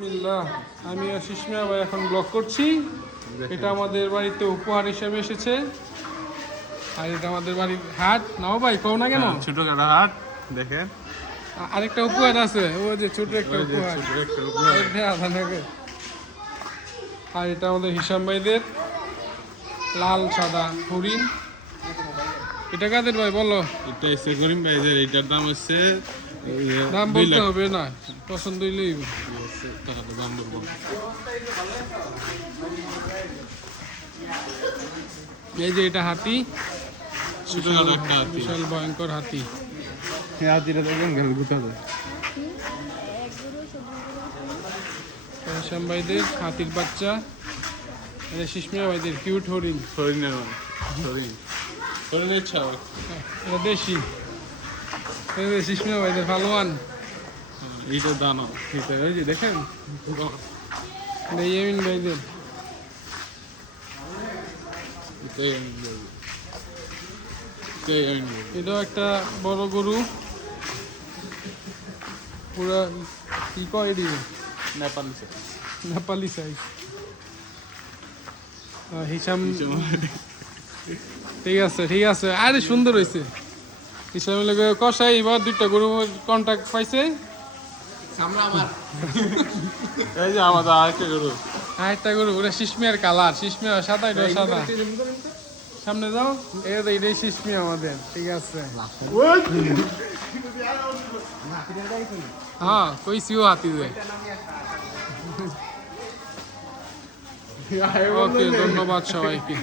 বিসমিল্লাহ, আমি আশিস মিয়া ভাই এখন ব্লগ করছি। এটা আমাদের বাড়িতে উপহার হিসেবে এসেছে। আর এটা আমাদের বাড়ির হাট। নাও ভাই, কও না কেন? ছোটখাটো হাট দেখেন। আরেকটা উপহার আছে, ও যে ছোট একটা উপহার। আর এটা আমাদের হিসাম ভাইদের লাল সাদা হরিণ। এটা কাদের ভাই বলো? এটা এসে করিম ভাইদের, এটার দাম হচ্ছে দাম বলতে হবে না, পছন্দ হইলেই। দাম বলবো। এই যে এটা হাতি, ছোটখাটো একটা হাতি, বিশাল ভয়ঙ্কর হাতি। হাতিটা দেখবেন গেল গুতাবে। হিসাম ভাইদের হাতির বাচ্চা। এটা শিশমিয়া ভাইদের কিউট হরিণ। হরিণের হরিণ, হরিণের ছাও। এটা দেশি। শিশমিয়া ভাইদের ভালোয়ান। এইটা দানো, এটা ওই যে দেখেন। এটা ইয়েমিন ভাইদের। এটাও একটা বড় গরু, পুরা কি কয় এটি? নেপালি সাইজ। হিসাম, ঠিক আছে ঠিক আছে, আরে সুন্দর হয়েছে। হিসাম লাগে কষাই এবার দুইটা গরু কন্ট্যাক্ট পাইছে। এই যে আমাদের আরেকটা গরু, আরেকটা গরু, ওটা শিশমিয়ার কালার, শিশমিয়া সাদা, এটা সাদা। সামনে যাও, এটাই শিশমিয়া আমাদের, ঠিক আছে। হ্যাঁ কইছিও হাতি যায়। ওকে, ধন্যবাদ সবাইকে।